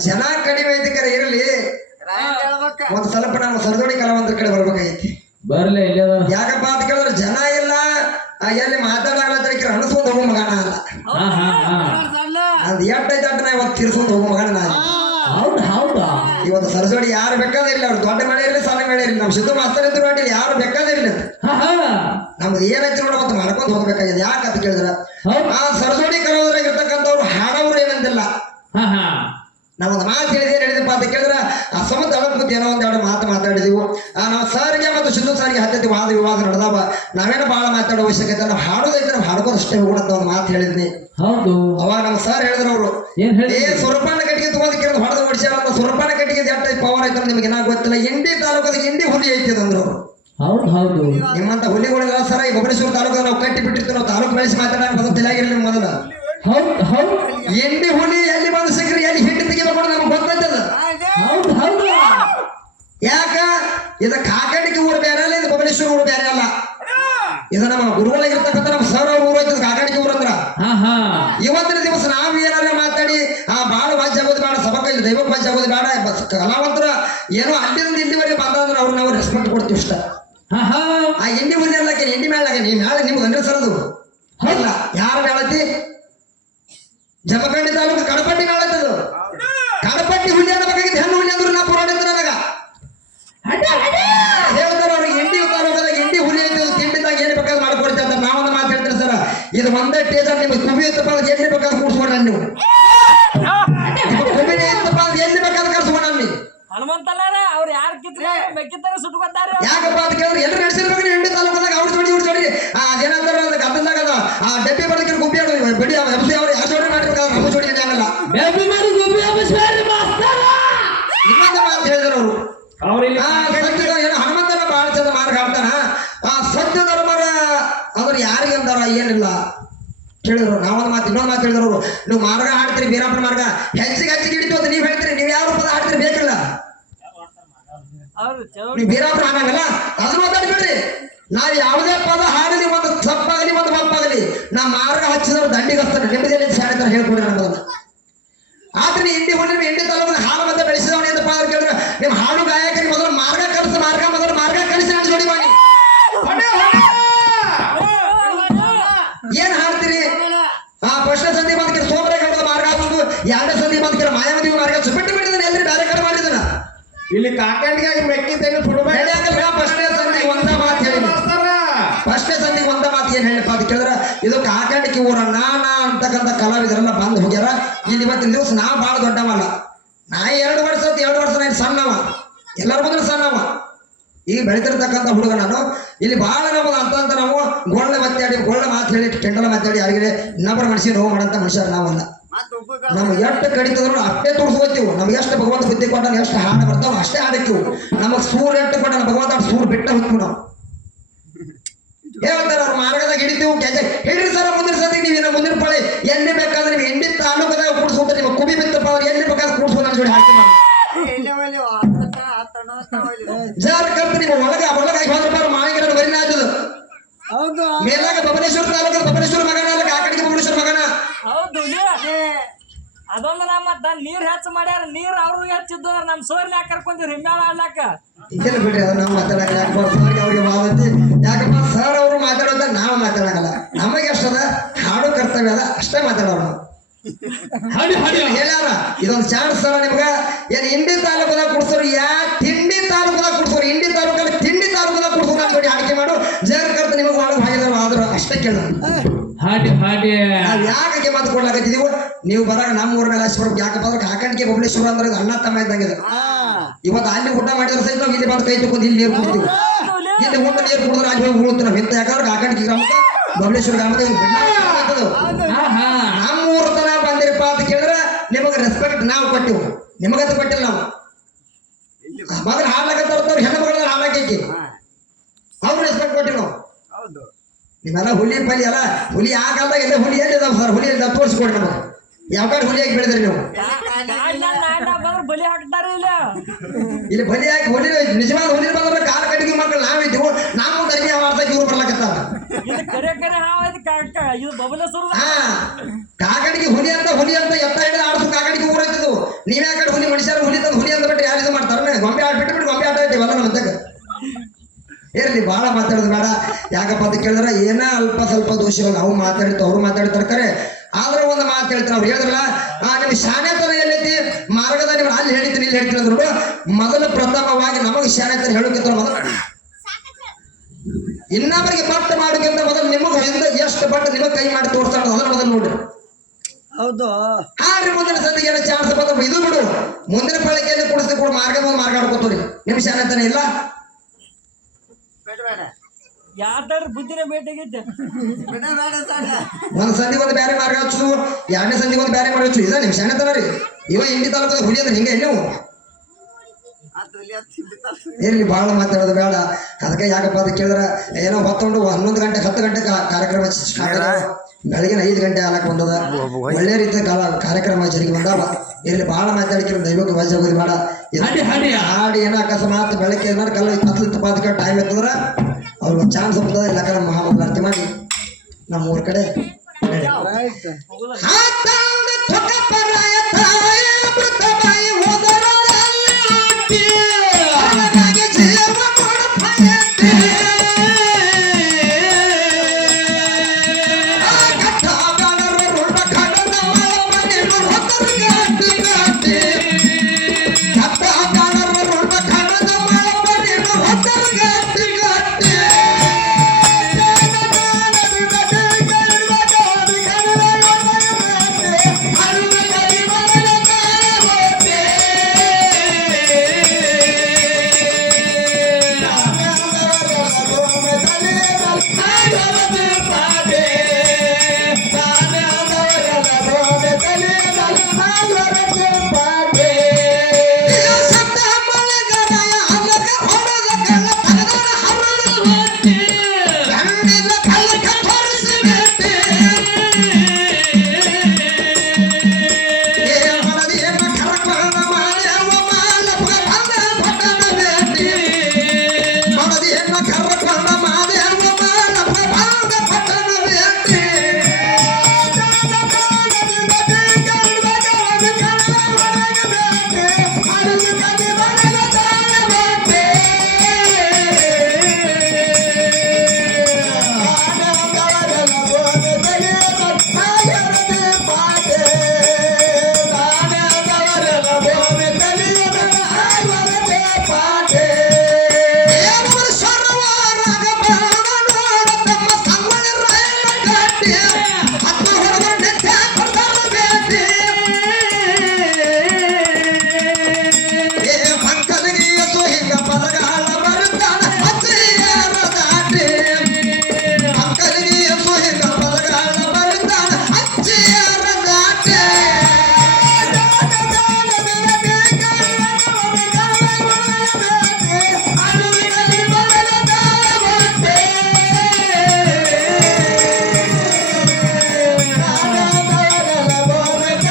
ಜನ ಕಡಿಮೆ ಐತಿಕರ ಇರಲಿ ಒಂದ್ ಸ್ವಲ್ಪ ನಾವು ಸರದೋಡಿ ಕಲಾವಂತರ ಕಡೆ ಬರ್ಬೇಕಾಗೈತಿ ಬರ್ಲಿ ಯಾಕಪ್ಪ ಅಂತ ಕೇಳಿದ್ರೆ ಜನ ಇಲ್ಲ ಎಲ್ಲಿ ಮಾತಾಡಾಗ್ಲತ್ತರಿಕರ ಅನಸ್ಕೊಂಡ್ ಹೋಗೋ ಮಗನ ಅಲ್ಲ ಅದು ಎಟ್ಟೈತೆ ಅಟ್ಟ ನಾ ಇವತ್ತು ತಿರ್ಸ್ಕೊಂಡ್ ಹೋಗೋ ಮಗನ ನಾ ಇವತ್ತು ಸರಜೋಡಿ ಯಾರು ಬೇಕಾದಿರ್ಲಿ ಅವ್ರು ದೊಡ್ಡ ಮಳೆ ಇರಲಿ ಸಣ್ಣ ಮಳೆ ಇರಲಿ ನಮ್ಮ ಸಿದ್ದು ಮಾಸ್ತರ್ ಇದ್ರು ಅಡ್ಡಿಲ್ಲ ಯಾರು ಬೇಕಾದಿರ್ಲಿ ನಮ್ದು ಏನೈತಿ ನೋಡ ಮತ್ತೆ ಮಾಡ್ಕೊಂಡು ಹೋಗ್ಬೇಕಾಗಿದೆ ಯಾಕಂತ ಕೇಳಿದ್ರ ಆ ಸರಜೋಡಿ ಕಲಾವಿದರಾಗ ಇರ್ತಕ್ಕಂಥವ್ರು ಹಾಡವ್ರು ಏನಂತಿಲ್ಲ ನಾವೊಂದು ಮಾತು ಹೇಳಿದಪ್ಪ ಅಂತ ಕೇಳಿದ್ರೆ ಆ ಸಮತ ಅಳಪುತ್ತಿ ಏನೋ ಒಂದೆರಡು ಮಾತಾಡಿದೆವು ನಾವು ಸರ್ಗೆ ಮತ್ತು ಸಿದ್ದು ಸರ್ಗೆ ಹತ್ತೈತಿ ವಾದ ವಿವಾದ ನಡೆದವ ನಾವೇನೋ ಭಾಳ ಮಾತಾಡೋ ಅವಶ್ಯಕತೆ ನಾವು ಹಾಡೋದೈತೆ ನಾವು ಹಾಡ್ಬೋದು ಅಷ್ಟೇ ಹೋಗೋಣ ಒಂದು ಮಾತು ಹೇಳಿದ್ನಿ ಅವಾಗ ನಮ್ಮ ಸರ್ ಹೇಳಿದ್ರು ಅವರು ಸುರಪಾನ ಕಟ್ಟಿಗೆ ತಗೊಂಡ್ ಕೇಳಿದ್ ಹೊಡೆದು ಓಡಿಸ್ಯಾರ ಅಂತ ಸುರಪಾನ ಕಟ್ಟಿಗೆ ಎಷ್ಟು ಪವರ್ ಐತೆ ನಿಮ್ಗೆ ಏನಾಗ ಗೊತ್ತಿಲ್ಲ ಇಂಡಿ ತಾಲೂಕದ ಇಂಡಿ ಹುಲಿ ಐತಿ ಅಂದ್ರು ಹೌದು ನಿಮ್ಮಂತ ಹುಲಿಗಳಿಲ್ಲ ಸರ ಈ ಬಬಲೇಶ್ವರ ತಾಲೂಕು ನಾವು ಕಟ್ಟಿ ಬಿಟ್ಟಿರ್ತೀವಿ ನಾವು ತಾಲೂಕು ಬೆಳೆಸಿ ಮಾತಾಡೋಣ ಮೊದಲು ತಿಳಿಯಾಗಿರಲಿ ಮೊದಲ ಎಂಡಿ ಹುಲಿ ಎಲ್ಲಿ ಬಂದು ಸಿಕ್ಕ್ರಿ ಎಲ್ಲಿ ಹಿಂಡಿ ತೆಗಿಬೇಕು ನಮ್ಗೆ ಗೊತ್ತೈತದ ಯಾಕ ಇದ ಕಾಕಡಿಗೆ ಊರು ಬೇರೆ ಅಲ್ಲ ಇದು ಬಬಲೇಶ್ವರ ಊರು ಬೇರೆ ಅಲ್ಲ ಇದು ನಮ್ಮ ಗುರುಗಳಾಗಿರ್ತಕ್ಕಂಥ ನಮ್ಮ ಸರ್ ಅವ್ರ ಊರು ಐತದ ಕಾಕಡಿಗೆ ಊರು ಅಂದ್ರ ಇವತ್ತಿನ ದಿವಸ ನಾವ್ ಏನಾರ ಮಾತಾಡಿ ಬಾಳ ವಾಜ್ಯ ಆಗೋದು ಬೇಡ ಸಭಕಲ್ಲಿ ದೈವಕ್ಕೆ ವಾಜ್ಯ ಆಗೋದು ಬೇಡ ಕಲಾವಂತರ ಏನೋ ಅಲ್ಲಿಂದ ಇಲ್ಲಿವರೆಗೆ ಬಂದ್ರೆ ಅವ್ರು ನಾವು ರೆಸ್ಪೆಕ್ಟ್ ಕೊಡ್ತೀವಿ ಇಷ್ಟ ಆ ಇಂಡಿ ಹುಲಿ ಅಲ್ಲಕ್ಕೆ ಇಂಡಿ ಮೇಳಾಗ ನೀ ಮೇಳ ನಿಮ್ಗೆ ಅಂದ್ರೆ ಸರದು ಅಲ್ಲ ಯಾರು ಮೇಳತಿ ಜಮಖಂಡಿ ತಾಲೂಕು ಕಡಪಟ್ಟಿ ಮೇಳತ್ತದು ಕಡಪಟ್ಟಿ ಹುಲಿ ಅನ್ನಬೇಕಾಗಿತ್ತು ಹೆಣ್ಣು ಹುಲಿ ಅಂದ್ರು ನಾ ಪುರಾಣಿದ್ರು ನನಗ ಹೇಳ್ತಾರ ಅವ್ರಿಗೆ ಇಂಡಿ ತಾಲೂಕದಾಗ ಇಂಡಿ ಹುಲಿ ಐತೆ ತಿಂಡಿದಾಗ ಏನ್ ಬೇಕಾದ್ರೆ ಮಾಡ್ಕೊಡ್ತಾ ಅಂತ ನಾವೊಂದು ಮಾತು ಹೇಳ್ತೀರಿ ಸರ್ ಇದು ಒಂದೇ ಟೇಜರ್ ನಿಮ್ಗೆ ಕುಬಿ ಇತ್ತಪ್ಪ ಅದು ಎಲ್ಲಿ ಬೇಕಾದ್ರೆ ಕೂಡ್ಸ್ಕೊಂಡ ನೀವು ಕುಬಿನೇ ಇತ್ತಪ್ಪ ಅದು ಎಲ್ಲಿ ಬೇಕಾದ್ರೆ ಕರ್ಸ್ಕೊಂಡ ನೀವು ಅವ್ರು ಯಾರು ಸುಟ್ಕೊತಾರೆ ಯಾಕಪ್ಪ ಅಂತ ಕೇಳಿದ್ರೆ ಎಲ್ಲರೂ ನಡೆಸಿರ್ಬೇಕು ಇಂಡಿ ತಾಲೂಕದಾಗ ಅವ್ರು ಜೋಡಿ ಅದೇನಂತಾರ ಗದ್ದಲ್ದಾಗ ಆ ಡಬ್ಬಿ ಬರೋದಕ್ಕೆ ಗುಬ್ಬಿ ಬಿಡಿ ಎಬ್ಸಿ ಅವ್ರು ಯಾವ ಜೋಡಿ ಮಾಡಿರ್ಬೇಕಾದ್ರೆ ನಮ್ಮ ಜೋಡಿ ಆಗಲ್ಲ ಇನ್ನೊಂದು ಮಾತು ಹೇಳಿದ್ರು ಅವರು ಏನೋ ಹನುಮಂತನ ಬಹಳ ಚಂದ ಮಾರ್ಗ ಹಾಡ್ತಾನ ಸತ್ಯ ಧರ್ಮರ ಅಂದ್ರೆ ಯಾರಿಗೆ ಅಂದಾರ ಏನಿಲ್ಲ ಹೇಳಿದ್ರು ನಾವೊಂದು ಮಾತು ಇನ್ನೊಂದು ಮಾತು ಹೇಳಿದ್ರು ಅವರು ನೀವು ಮಾರ್ಗ ಹಾಡ್ತೀರಿ ಬೀರಪ್ಪನ ಮಾರ್ಗ ಹೆಚ್ಚಿಗೆ ಹಿಡಿತು ಅಂತ ನೀವು ಹೇಳ್ತೀರಿ ನೀವು ಯಾವ ಪದ ಹಾಡ್ತೀರಿ ಬೇಕಿಲ್ಲ ನೀವು ಬೀರಪ್ಪನ ಹಾಡಂಗಲ್ಲ ಅದನ್ನ ಮಾತಾಡ್ಬೇಡ್ರಿ ನಾವ್ ಯಾವುದೇ ಪದ ಹಾಡಲಿ ಒಂದು ತಪ್ಪಾಗಲಿ ಒಂದು ಒಪ್ಪಾಗಲಿ ನಾ ಮಾರ್ಗ ಹಚ್ಚಿದವ್ರು ದಂಡಿಗೆ ಹಚ್ತಾರೆ ನಿಮ್ಮದೇನೆ ಶಾಲೆತರ ಹೇಳ್ಕೊಡ್ರಿ ನಮ್ಮದನ್ನ ಆದ್ರೆ ಇಂಡಿ ಹುಣ್ಣಿಮೆ ಇಂಡಿ ತಾಲೂಕಿನ ಹಾಡು ಮತ್ತೆ ಬೆಳೆಸಿದವನು ಏನಪ್ಪ ಅಂತ ಕೇಳಿದ್ರೆ ನಿಮ್ಮ ಹಾಡು ಗಾಯಕರಿಗೆ ಮೊದಲು ಮಾರ್ಗ ಕಲಿಸಿ ಮಾರ್ಗ ಕಲಿಸಿ ನಾನು ಜೋಡಿ ಮಾಡಿ ಏನ್ ಹಾಡ್ತೀರಿ ಫಸ್ಟ್ ಸಂಧಿ ಬಂದ್ಕಿರ ಸೋಮರೇಗೌಡದ ಮಾರ್ಗ ಆಗುದು ಎರಡನೇ ಸಂಧಿ ಬಂದ್ಕಿರ ಮಾಯಾವತಿ ಮಾರ್ಗ ಬಿಟ್ಟು ಬಿಟ್ಟಿದ್ದಾನೆ ಎಲ್ರಿ ಬೇರೆ ಕಡೆ ಮಾಡಿದನ ಇಲ್ಲಿ ಕಾಕಂಡಿಗೆ ಮೆಕ್ಕಿದ್ದೇನೆ ಫಸ್ಟ್ನೇ ಸಂಧಿಗೆ ಒಂದ ಮಾತು ಹೇಳಿ ಫಸ್ಟ್ನೇ ಸಂಧಿಗೆ ಒಂದ ಮಾತು ಏನ್ ಹೇಳಪ್ಪ ಅಂತ ಕೇಳಿದ್ರೆ ಇದು ಕಾಕಂಡಿಗೆ ಊರ ನಾನಾ ಅಂತಕ್ಕಂಥ ಕಲಾವಿದರೆಲ್ಲ ಬಂದು ಹೋಗ್ಯಾರ ಇಲ್ಲಿ ಇವತ್ತಿನ ದಿವಸ ನಾ ಭಾಳ ದೊಡ್ಡವಲ್ಲ ನಾ 2 ವರ್ಷ ನಾನು ಸಣ್ಣವ ಎಲ್ಲರ ಬಂದ್ರೆ ಸಣ್ಣವ ಈಗ ಬೆಳಿತಿರ್ತಕ್ಕಂಥ ಹುಡುಗ ನಾನು ಇಲ್ಲಿ ಭಾಳ ನಮಗೆ ಅಂತ ನಾವು ಗೋಳ್ಳೆ ಮಾತು ಹೇಳಿ ಕೆಂಡಲ ಮಾತಾಡಿ ಯಾರಿಗೆ ಇನ್ನೊಬ್ಬರ ಮನುಷ್ಯ ನೋವು ಮಾಡಂತ ಮನುಷ್ಯರು ನಾವಲ್ಲ ನಮ್ಗೆ ಎಷ್ಟು ಕಡಿತದ್ರು ಅಷ್ಟೇ ತುಡ್ಸ್ಕೋತೀವಿ ನಮ್ಗೆ ಎಷ್ಟು ಭಗವಂತ ಬುದ್ಧಿ ಕೊಟ್ಟ ಎಷ್ಟು ಹಾಡು ಬರ್ತಾವ ಅಷ್ಟೇ ಹಾಡಿಕ್ಕಿವು ನಮಗ್ ಸೂರ್ ಎಷ್ಟು ಕೊಟ್ಟ ಭಗವಂತ ಸೂರ್ ಬಿಟ್ಟ ಹೋಗ್ತೀವಿ ನಾವು ಹೇಳ್ತಾರ ಅವ್ರ ಮಾರ್ಗದಾಗ ಹಿಡಿತೀವಿ ಹೇಳ್ರಿ ಸರ್ ಮುಂದಿನ ಸತಿ ನೀವು ಮುಂದಿನ ಪಳಿ ಎಲ್ಲಿ ಬೇಕಾದ್ರೆ ನೀವು ಎಂಡಿ ತಾಲೂಕದಾಗ ಕೂಡ್ಸ್ಕೊಂತ ನಿಮ್ಮ ಕುಬಿ ಬಿತ್ತಪ್ಪ ಅವ್ರು ಎಲ್ಲಿ ಬೇಕಾದ್ರೆ ಕೂಡ್ಸ್ಕೊಂಡು ನನ್ನ ಜೋಡಿ ಹಾಕ್ತೀವಿ ಜಾರ ಕರ್ತ ನಿಮ್ಮ ಒಳಗಾಗಿ ಹೋದ್ರೆ ಮಾಳಿಗೆ ಬರೀ ಆಯ್ತದ ಮೇಲಾಗ ಬಬಲೇಶ್ವರ ತಾಲೂಕದ ಬಬಲೇಶ್ವರ ಮಗನ ಅಲ್ಲ ಆ ಕಡೆಗೆ ಬಬಲೇಶ್ವರ ಮಗನ ಹೌದು ಅದೊಂದು ಮತ್ತ ನೀರ್ ಹೆಚ್ಚು ಮಾಡ್ಯಾರ ನೀರ್ ಅವ್ರಿಗೆ ಹೆಚ್ಚಿದ್ದು ನಮ್ ಸೋರ್ನ ಯಾಕೆ ಕರ್ಕೊಂತೀವಿ ಹಿಮ್ಮಾಳ ಆಡ್ಲಾಕ ಇದೆಲ್ಲ ಬಿಡ್ರಿ ಅದು ನಾವು ಮಾತಾಡಕ ಅವ್ರಿಗೆ ವಾದತಿ ಯಾಕಪ್ಪ ಸರ್ ಅವರು ಮಾತಾಡೋದ ನಾವು ಮಾತಾಡಕಲ್ಲ ನಮಗೆ ಎಷ್ಟದ ಹಾಡು ಕರ್ತವ್ಯ ಅದ ಅಷ್ಟೇ ಮಾತಾಡೋರು ಹೇಳ್ಯಾರ ಇದೊಂದು ಚಾನ್ಸ್ ಸರ ನಿಮ್ಗ ಏನ್ ಇಂಡಿ ತಾಲೂಕದಾಗ ಕುಡ್ಸೋರು ತಿಂಡಿ ತಾಲೂಕದಾಗ ಕುಡ್ಸೋರು ಇಂಡಿ ತಾಲೂಕಲ್ಲಿ ತಿಂಡಿ ತಾಲೂಕದಾಗ ಕುಡ್ಸೋರು ಜೋಡಿ ಆಯ್ಕೆ ಮಾಡು ಜಗನ್ ಕರ್ತ ನಿಮಗೆ ಒಳಗೆ ಹಾಗಿದಾರ ಆದ್ರು ಅಷ್ಟೇ ಕೇಳ ಹಾಡಿ ಹಾಡಿ ನಾವ್ ಯಾಕೆ ಮಾತು ಕೊಡ್ಲಾಕತ್ತಿದೀವು ನೀವು ಬರಾಗ ನಮ್ಮ ಊರ್ ಮೇಲೆ ಆಸೆ ಪಡ್ಬೇಕು ಯಾಕಪ್ಪ ಅಂದ್ರೆ ಕಾಕಣಿಕೆ ಬಬಲೇಶ್ವರ ಅಂದ್ರೆ ಇದು ಅಣ್ಣ ತಮ್ಮ ಇದ್ದಂಗೆ ಇದೆ. ಇವತ್ತು ಅಲ್ಲಿ ಊಟ ಮಾಡಿದ್ರೆ ಸಹಿತ ನಾವು ಇಲ್ಲಿ ಬಂದು ಕೈ ತಗೊಂಡು ಇಲ್ಲಿ ನೀರು ಕುಡ್ತೀವಿ. ಇಲ್ಲಿ ಊಟ ನೀರು ಕುಡಿದ್ರೆ ಅಲ್ಲಿ ಹೋಗಿ ಉಳ್ತೀವಿ ನಾವು. ಇಂಥ ಯಾಕಂದ್ರೆ ಕಾಕಣಿಕೆ ಗ್ರಾಮಕ್ಕೆ ಬಬಲೇಶ್ವರ ಗ್ರಾಮಕ್ಕೆ ನಮ್ಮ ಊರ್ ತನ ಬಂದಿರಪ್ಪ ಅಂತ ಕೇಳಿದ್ರೆ ನಿಮಗೆ ರೆಸ್ಪೆಕ್ಟ್ ನಾವು ಕೊಟ್ಟಿವು, ನಿಮಗಂತ ಕೊಟ್ಟಿಲ್ಲ ನಾವು. ಮಗನ ಹಾಡ್ಲಾಕತ್ತವ್ರು ಹೆಣ್ಣು ಮಗಳ ಹಾಡ್ಲಾಕೈತಿ ಅವ್ರು ರೆಸ್ಪೆಕ್ಟ್ ಕೊಟ್ಟಿವಿ ನಾವು. ನಿಮ್ಮೆಲ್ಲ ಹುಲಿ ಪಲ್ಲಿ ಅಲ್ಲ, ಹುಲಿ ಆಗಲ್ಲ ಎಲ್ಲ ಹುಲಿ ಎಲ್ಲಿದಾವ ಸರ್? ಹುಲಿ ಎಲ್ಲಿದಾವ ತೋರಿಸ್ಕೊಡಿ ನಮಗೆ. ಯಾವ ಕಡೆ ಹುಲಿಯಾಗಿ ಬೆಳೆದ್ರಿ ನೀವು? ಬಲಿ ಹಾಕ್ತಾರ ಇಲ್ಲ ಇಲ್ಲಿ ಬಲಿ ಹಾಕಿ ಹುಲಿ ನಿಜವಾದ ಹುಲಿ ಬಂದ್ರೆ ಕಾರ್ ಕಟ್ಟಿಗೆ ಮಕ್ಕಳು ನಾವಿದ್ದೀವಿ. ನಾವು ಅಡಿಗೆ ಮಾಡ್ದಾಗ ಇವ್ರು ಬರ್ಲಾಕತ್ತಾರ. ಇದು ಕರೆ ಕರೆ ಇದು ಬಬಲೇಶ್ವರ ಹಾ ಕಾಕಡಿಗೆ ಹುಲಿ ಅಂತ ಎತ್ತ ಹಿಡಿದು ಆಡಿಸು ಕಾಕಡಿಗೆ ಊರತ್ತಿದ್ವು. ನೀವೇ ಕಡೆ ಹುಲಿ ಮನುಷ್ಯರು ಹುಲಿ ತಂದು ಹುಲಿ ಅಂತ ಬಿಟ್ಟು ಯಾರು ಇದು ಮಾಡ್ತಾರ? ಗೊಂಬೆ ಆಟ ಬಿಟ್ಟು ಗೊಂಬೆ ಆಟ ಇದ್ದೀವಲ್ಲ ನಮ್ಮ ಮಧ್ಯಕ್ಕೆ. ಇರ್ಲಿ ಭಾಳ ಮಾತಾಡೋದು ಬೇಡ. ಯಾಕಪ್ಪ ಅಂತ ಕೇಳಿದ್ರೆ ಏನ ಅಲ್ಪ ಸ್ವಲ್ಪ ದೋಷಗಳು ನಾವು ಮಾತಾಡ್ತೀವಿ, ಅವ್ರು ಮಾತಾಡ್ತಾರೆ ಕರೆ. ಆದ್ರೆ ಒಂದು ಮಾತು ಹೇಳ್ತಾರೆ, ಅವ್ರು ಹೇಳಿದ್ರಲ್ಲ ನಿಮ್ ಶಾಣೆತನ ಎಲ್ಲೈತಿ ಮಾರ್ಗದ ನೀವು ಅಲ್ಲಿ ಹೇಳಿದ್ದೀನಿ ಇಲ್ಲಿ ಹೇಳ್ತೀನಿ ಅಂದ್ರು. ಮೊದಲು ಪ್ರಥಮವಾಗಿ ನಮಗೆ ಶಾಣೆತನ ಹೇಳೋಕ್ಕಿಂತ ಮೊದಲು ಇನ್ನೊಬ್ಬರಿಗೆ ಬಟ್ಟು ಮಾಡೋಕ್ಕಿಂತ ಮೊದಲು ನಿಮಗೆ ಎಷ್ಟು ಬಟ್ಟು ನಿಮಗೆ ಕೈ ಮಾಡಿ ತೋರಿಸ್ತಾರ ಅದನ್ನ ಮೊದಲು ನೋಡ್ರಿ. ಹೌದು ಹಾರಿ ಮುಂದಿನ ಸಂದಿಗೆ ಏನೋ ಚಾನ್ಸ್ ಬಂದ್ರೆ ಇದು ಬಿಡು, ಮುಂದಿನ ಪಳಕೆಯಲ್ಲಿ ಕುಡಿಸಿ ಕೂಡ ಮಾರ್ಗದ ಒಂದು ಮಾರ್ಗ ಆಡ್ಕೋತೀರಿ. ನಿಮ್ ಶಾಣೆತನ ಇಲ್ಲ. ಯಾವ್ದಾರ ಬುದ್ಧಿನ ಭೇಟಿಗೈತೆ ಒಂದ್ ಸಂದಿ ಒಂದು ಬೇರೆ ಮಾರ್ಗ ಹಚ್ಚು, ಎರಡನೇ ಸಂದಿಗೆ ಒಂದು ಬೇರೆ ಮಾರ್ಗ ಹಚ್ಚು. ಇದ ನಿಮ್ ಶಾಣೆತನ ರೀ. ಇವ ಇಂಡಿ ತಾಲೂಕದ ಹುಲಿ ಅಂದ್ರೆ ಹಿಂಗೆ ನೀವು ಇರ್ಲಿ ಭಾಳ ಮಾತಾಡೋದು ಬೇಡ. ಅದಕ್ಕೆ ಯಾಕಪ್ಪ ಅಂತ ಕೇಳಿದ್ರೆ ಏನೋ ಹೊತ್ತೊಂಡು 11 ಗಂಟೆ 10 ಗಂಟೆ ಕಾರ್ಯಕ್ರಮ ಬೆಳಗಿನ 5 ಗಂಟೆ ಆಲಕ್ ಬಂದದ. ಒಳ್ಳೆ ರೀತಿಯ ಕಾರ್ಯಕ್ರಮ ಜರುಗಿ ಬಂದಾವ. ಇರ್ಲಿ ಭಾಳ ಮಾತಾಡಿಕೆ ದೈವಕ್ಕೆ ವಾಜ್ ಆಗೋದು ಬೇಡ. ಹಾಡಿ ಏನೋ ಅಕಸ್ಮಾತ್ ಬೆಳಗ್ಗೆ ಏನಾರು ಕಲ್ಲ 10 ಟೈಮ್ ಇರ್ತದ್ರ ಅವ್ರಿಗೆ ಚಾನ್ಸ್ ಬರ್ತದ. ಇಲ್ಲ ಮಹಾಮಂಗಳಾರತಿ ಮಾಡಿ ನಮ್ಮ ಊರ್ ಕಡೆ ರೈಟ್ ಹಾ